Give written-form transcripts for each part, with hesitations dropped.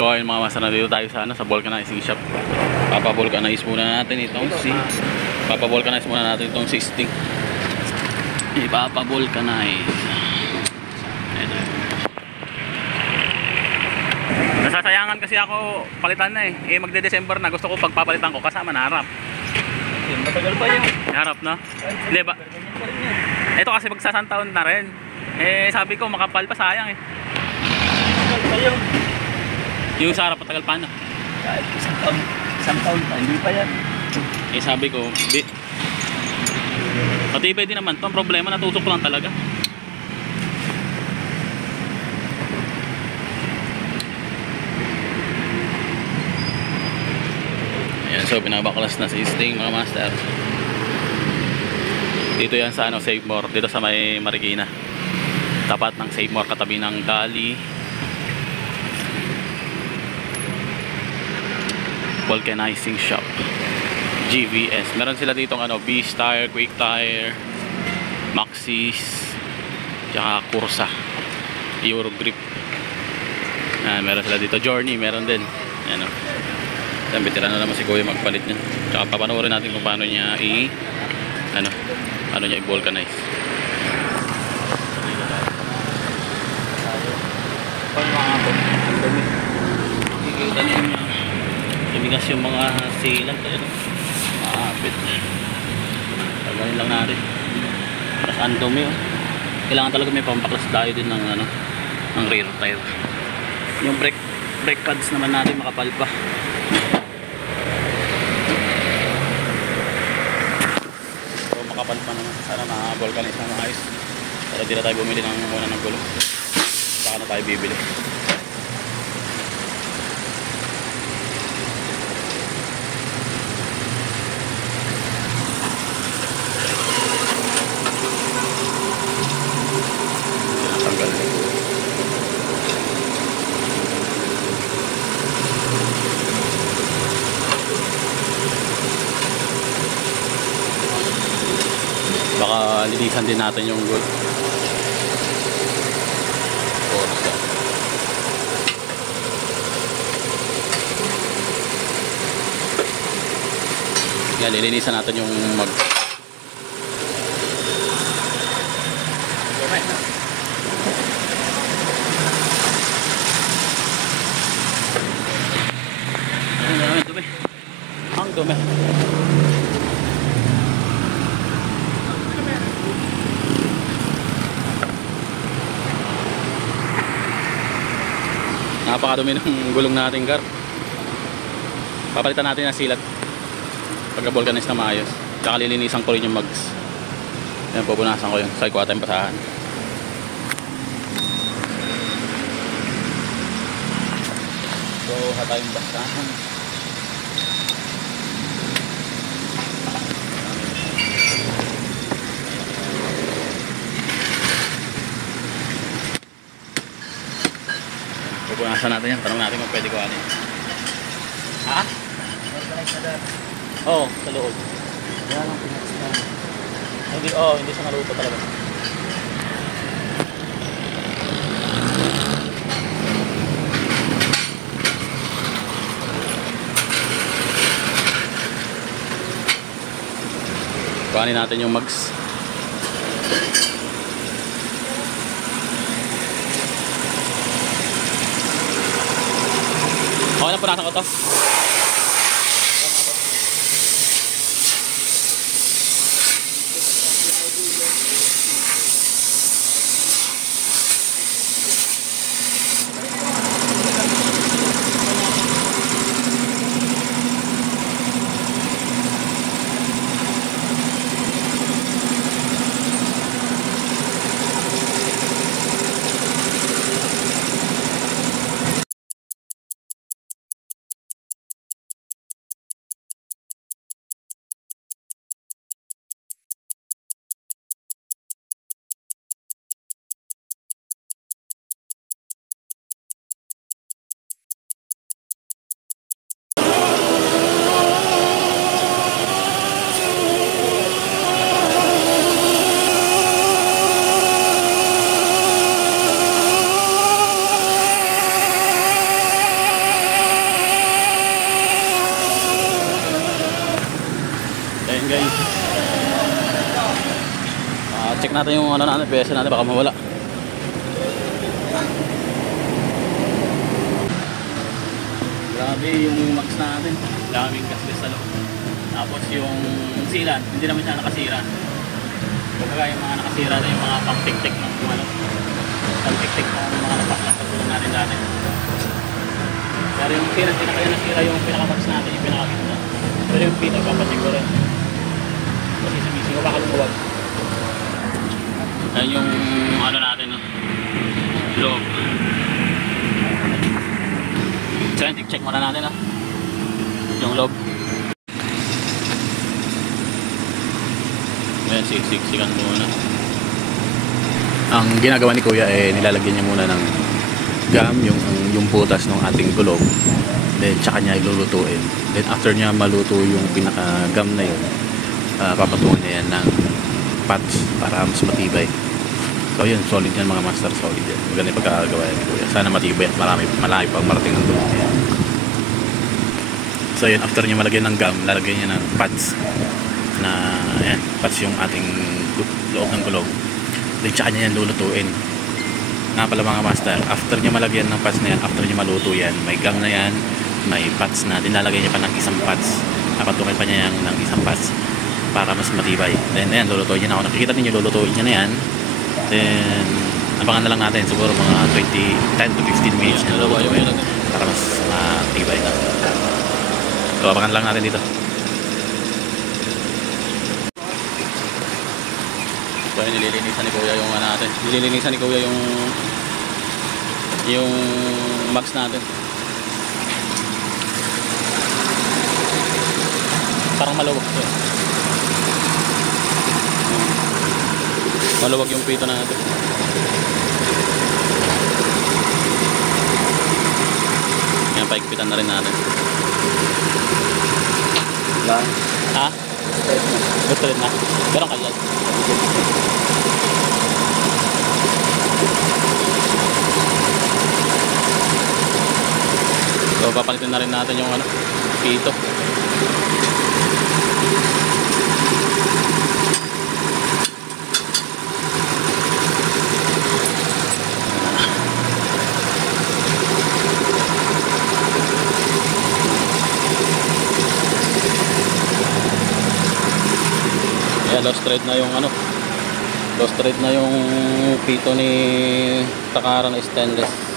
So ayun mga master, nandito tayo sa sa vulcanizing shop. Papavulcanize muna natin itong Papavulcanize muna natin itong system. Ipapavulcanize. Nasasayangan kasi ako palitan na magde-December na, gusto ko pagpapalitan ko kasama na harap. Matagal pa yun. Harap na? Hindi ba? Ito kasi magsasantaon na rin. Sabi ko makapal pa, sayang Matagal pa yun. Yung sa harap matagal pa na. Kahit isang taon pa, hindi pa yan. Sabi ko, matibay din naman to. Ang problema, natusok lang talaga. Ayan, so binabaklas na si Sting mga master. Dito yan sa Save More, dito sa may Marikina. Tapat ng Save More, katabi ng Dali. Vulcanizing shop. GVS. Meron sila dito Beast Tire, Quick Tire, Maxis, tsaka Kursa, Eurogrip. Meron sila dito. Journey, meron din. Ayan, Yan, veterano naman si Kuya magpalit niya. Tsaka papanoorin natin kung paano niya paano niya i-vulcanize. Kikita niyo yung tumigas yung mga silang tayo. Maapit. Tagayin lang natin. Tapos ang dumi. Kailangan talaga may pampaklas tayo din ng ng rear tire. Yung brake pads naman natin makapal pa. Makapal pa naman, sana na-vulcanize na maayos para di na tayo bumili muna ng gulong, saka na tayo bibili. Tanggal. Baka linisan din natin yung good. Yan, lilinisan natin yung mag. Ang dumi. Ang dumi. Napakadumi ng gulong natin, car. Papalitan natin ang silat pagka-vulcanize na maayos. Tsaka lilinisan ko rin yung mags. Yan, pupunasan ko yun. Sakay ko ata yung basahan. So, hata yung basahan. Pupunasan natin yan. Tanong natin kung pwede ko ano yun. Ha? Oo, sa loob. Wala lang pinagsinan. Hindi siya naluto talaga. Kuhanin natin yung mags. Okay na, punasan ko to. check natin yung ano natin, PSA natin, baka mawala. Grabe yung mags natin. Daming gasgas sa loob. Tapos yung silan, hindi naman siya nakasira. Kumbaga yung mga nakasira na yung mga pang-tik-tik ng ano. Pang-tik-tik ng mga napaklak sa tulong natin dati. Pero yung sira, hindi na kaya nasira yung pinaka-mags natin, yung pinaka-gitna. Pero yung pita, papacheck ko rin. Kasi sumising ko, baka lumuwag. Ayan yung ano natin, no? Loob. So yun, check muna natin, no? Yung loob. Ayan, siksikan muna. Ang ginagawa ni Kuya nilalagyan niya muna ng gum, yung butas ng ating gulong. Then tsaka niya ilulutuin. Then after niya maluto yung pinaka-gum na yun, papatungan niya yan ng pads para mas matibay. So yun, solid yan mga master, solid yan. Maganda yung pagkakagawa yan ni Kuya. Sana matibay at malaki pang marating ang gulong niya. So yun, after niya malagyan ng gum, lalagyan niya ng pads na, ayan, pads yung ating loob ng gulong. Then tsaka niya yan lulutuin. Nga pala mga master, after niya malagyan ng pads na yan, after niya maluto yan, may gum na yan, may pads na, dinalagay niya pa ng isang pads, napatungan pa niya yan ng isang pads para mas matibay. Then ayan, lulutuin niya na. Kung nakikita ninyo, lulutuin niya na yan. Then abangan na lang natin, siguro mga 10 to 15 minutes na lulutuin para mas matibay na. So abangan lang natin dito. So nililinisan ni Kuya yung ano natin. Nililinisan ni Kuya yung mags natin. Parang maluwag ito. Maluwag yung pito natin. Yan, paigpitan na rin natin. Ha? Gusto rin na. Pero kalat. So papalitin na rin natin yung ano, pito. Ayan, lost thread na yung ano, lost thread na yung pito ni Takara na stainless.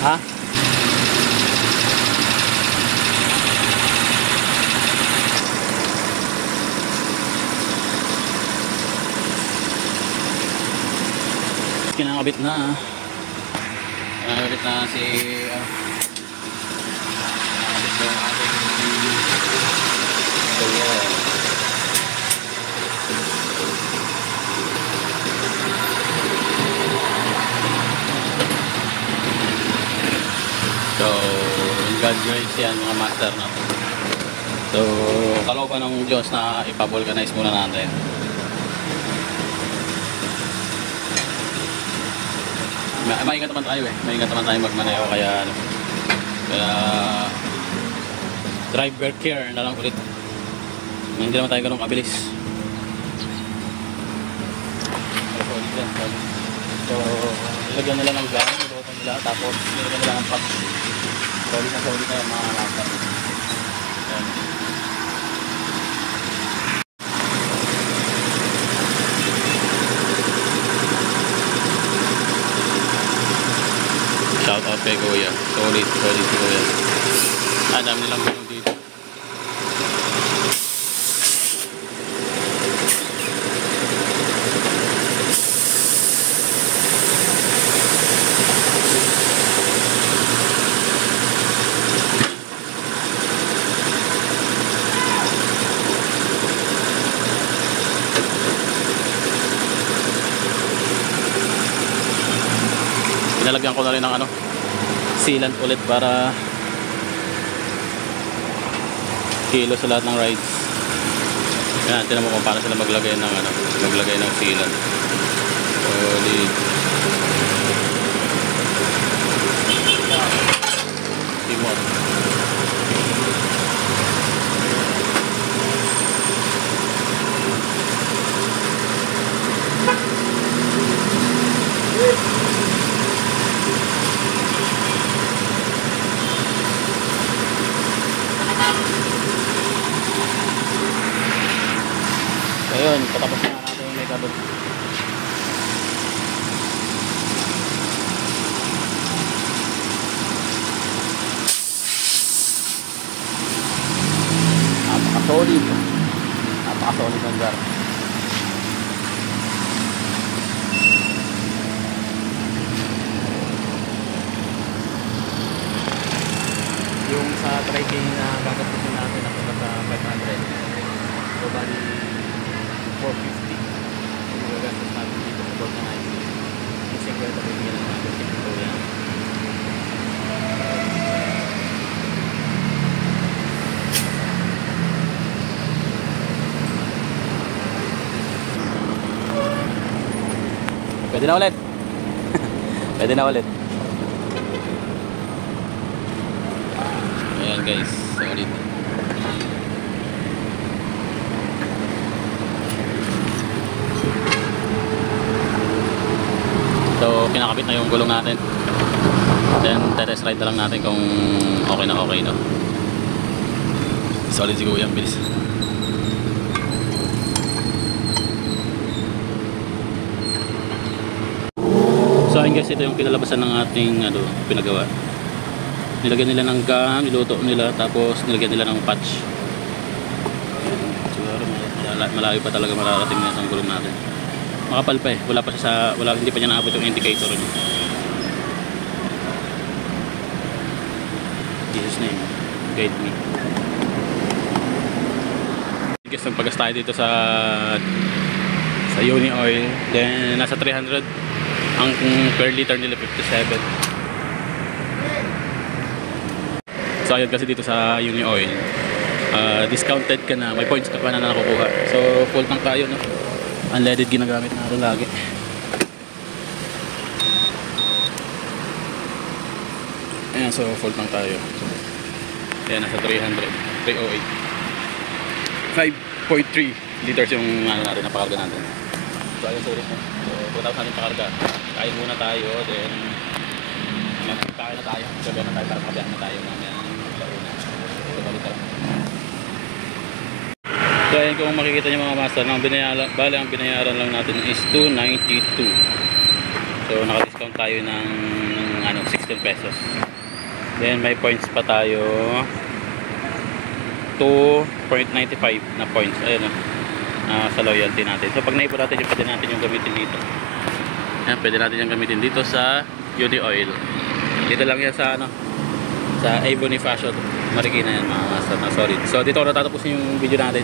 Ha? Kinakabit na. Kinakabit na si kinakabit na yung ating so, God grace yan mga master natin. So, kalooban ng Diyos na ipavulcanize muna natin. Maingat naman tayo maingat naman tayo magmaneho, kaya ano, kaya driver care na lang ulit. Hindi naman tayo ganun kabilis. So, ilagyan nila ng gum, iluto nila, tapos ilagyan nila ng pag solid na yung mga master. Ayan. Shout out kay Kuya. Solid si Kuya. Dami nilang gulong dito. Nilalagyan ko na rin ng ano, sealant ulit para kilo sa lahat ng rides. Yan, tinan mo kung paano sila maglagay ng ano, maglagay ng sealant. Solid. Timot. Ayun, patapos na natin yung mekabot. Napaka-solid. Napaka-solid ng jar. Yung sa tri-king na gagastusin natin na punta sa 500. So, bali 450 yung magagastos natin dito sa Vulcanize. Yung 50 bibigyan lang natin dito yan. Pwede na ulit. Pwede na ulit. Ayan guys, solid. So, kinakabit na yung gulong natin. Then, test ride na lang natin kung okay na okay, no? Solid si Kuya, ang bilis. So, ayun guys, ito yung kinalabasan ng ating ano, pinagawa. Nilagyan nila ng gum, niluto nila, tapos nilagyan nila ng patch. Siguro, malayo pa talaga mararating na sa gulong natin. Makapal pa eh, wala pa siya sa, hindi pa niya naabot yung indicator niya. Jesus name, guide me. Guys, nagpagas tayo dito sa Uni Oil. Then nasa 300 ang per liter nila 57. So ayun, kasi dito sa Uni Oil, discounted ka na, may points ka pa na nakukuha. So full tank tayo, no? Unleaded ginagamit natin lagi. Ayan, so full tank tayo. Ayan, nasa 300, 308. 5.3 liters yung ano natin, napakarga natin. So ayun, sulit mo. So pagkatapos natin pakarga, kain muna tayo, then kain na tayo. Sabihan na tayo para kabihan na tayo mamaya. So balik ka lang. So ayun, kung makikita nyo mga master, ang binayaran lang natin is 292. So naka-discount tayo ng ano, 16 pesos. Then may points pa tayo, 2.95 na points. Ayun, sa loyalty natin. So pag naipon natin yung, pwede natin yung gamitin dito. Ayan, pwede natin yung gamitin dito sa Uni Oil. Dito lang yan sa ano, sa A. Bonifacio, Marikina yan mga master, na solid. So dito ko natatapusin yung video natin.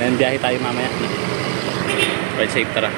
Then biyahe tayo mamaya. Ride safe, tara.